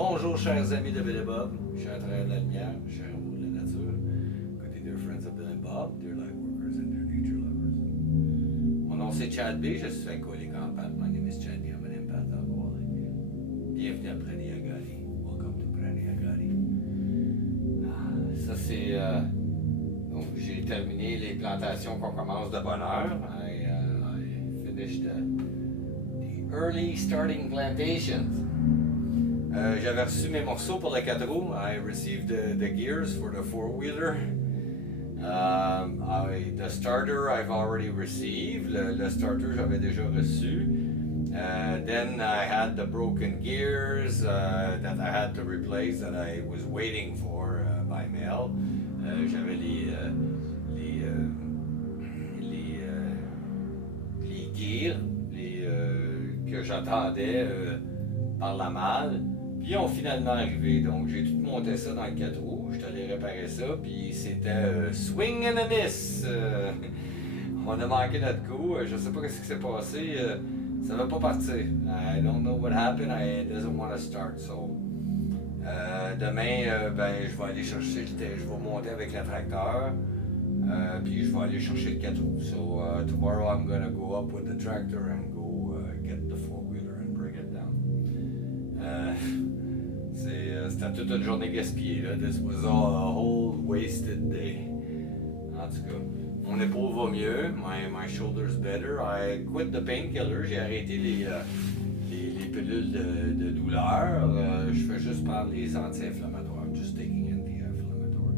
Bonjour chers amis de Bill et Bob, chers travailleurs de la lumière, chers amours de la nature, côté dear friends of Bill and Bob, dear light workers and dear nature lovers. Mon nom c'est Chad B, je suis alcoolique en pâte. My name is Chad B, I'm an empath alcoholic. Bienvenue à Prani Agari. Welcome to Prani Agari. Ça c'est... donc j'ai terminé les plantations qu'on commence de bonne heure. I finished the early starting plantations. J'avais reçu mes morceaux pour le 4 roues. I received the gears for the four-wheeler. The starter I've already received. Le starter j'avais déjà reçu. Then I had the broken gears that I had to replace that I was waiting for by mail. J'avais les gears que j'attendais par la malle. Puis ils ont finalement arrivé, donc j'ai tout monté ça dans le 4 roues, je suis allé réparer ça, puis c'était swing and a miss. On a manqué notre coup, je sais pas ce qui s'est passé, ça va pas partir. I don't know what happened, it doesn't want to start, so. Demain, je vais aller chercher, je vais monter avec le tracteur, puis je vais aller chercher le 4 roues. So tomorrow I'm gonna go up with the tractor and go get the four-wheeler and bring it down. C'était toute une journée gaspillée, là. This was a whole wasted day. En tout cas, mon épaule va mieux, my shoulder's better. I quit the painkiller, j'ai arrêté les pilules de douleur. Je fais juste prendre les anti-inflammatoires. I'm just taking anti-inflammatory.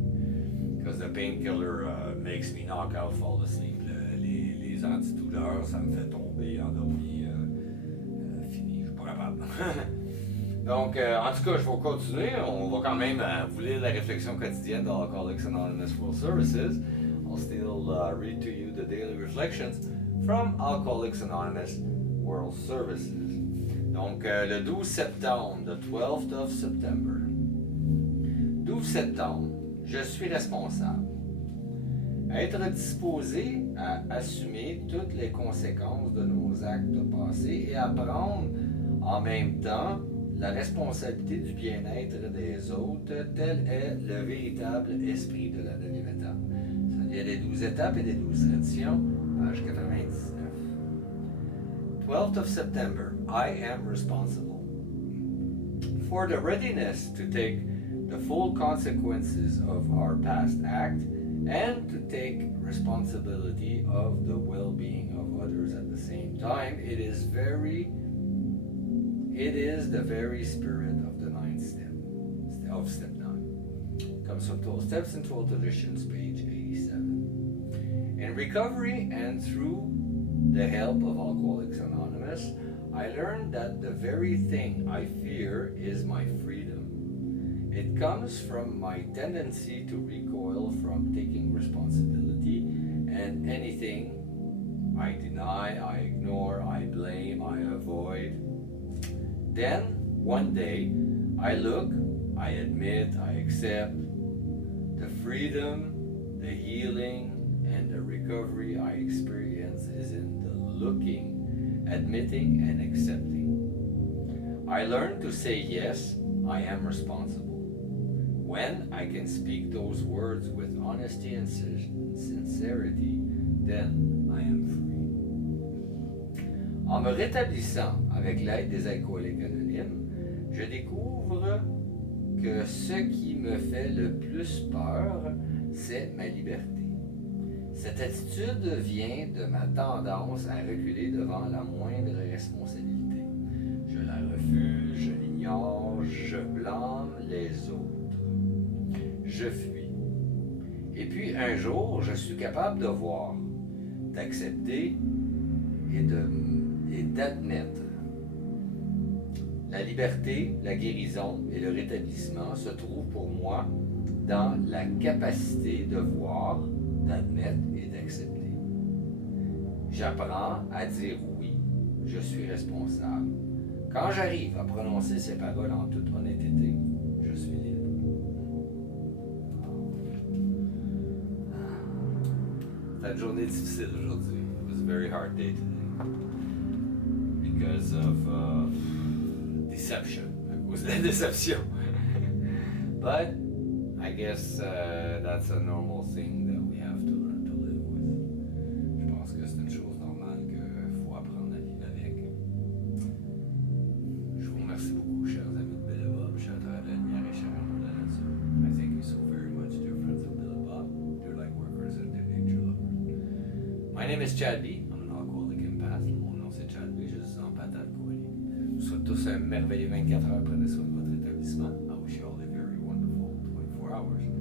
Because the painkiller makes me knock out, fall asleep. Les antidouleurs, ça me fait tomber endormi. Fini, je suis pas capable. Donc, en tout cas, je vais continuer. On va quand même vous lire la réflexion quotidienne de Alcooliques Anonymes World Services. I'll still read to you the daily reflections from Alcooliques Anonymous World Services. Donc, le 12 septembre, the 12th of September. 12 septembre, je suis responsable. Être disposé à assumer toutes les conséquences de nos actes passés et à prendre en même temps la responsabilité du bien-être des autres, tel est le véritable esprit de la 9e étape. Il y a les 12 étapes et les 12 traditions, page 99. 12th of September, I am responsible. For the readiness to take the full consequences of our past act and to take responsibility of the well-being of others at the same time, it is the very spirit of the 9th step, of step 9. Comes from 12 Steps and 12 Traditions, page 87. In recovery and through the help of Alcoholics Anonymous, I learned that the very thing I fear is my freedom. It comes from my tendency to recoil from taking responsibility, and anything I deny, I ignore, I blame, I avoid. Then, one day, I look, I admit, I accept the freedom, the healing, and the recovery I experience is in the looking, admitting, and accepting. I learn to say yes, I am responsible. When I can speak those words with honesty and sincerity, then I am free. En me rétablissant avec l'aide des Alcooliques Anonymes, je découvre que ce qui me fait le plus peur, c'est ma liberté. Cette attitude vient de ma tendance à reculer devant la moindre responsabilité. Je la refuse, je l'ignore, je blâme les autres. Je fuis. Et puis un jour, je suis capable de voir, d'accepter et d'admettre. La liberté, la guérison et le rétablissement se trouvent pour moi dans la capacité de voir, d'admettre et d'accepter. J'apprends à dire oui, je suis responsable. Quand j'arrive à prononcer ces paroles en toute honnêteté, je suis libre. C'est une journée difficile aujourd'hui. It was a very hard day today. Because of deception. cause de la déception. But I guess that's a normal thing that we have to learn to live with. Je pense que c'est une chose normale qu'il faut apprendre à vivre avec. Je vous remercie beaucoup, chers amis de Bill et Bob, chers travailleurs de la lumière et chers amours de la nature. I thank you so very much, dear friends of Bill and Bob, dear light workers and dear nature lovers. My name is Chad B. I'm an alcoholic empath. Mon nom c'est Chad B. Je suis un empath alcoolique. Je vous souhaite tous un merveilleux 24 heures. Prenez soin de votre rétablissement. I wish you all a very wonderful 24 hours.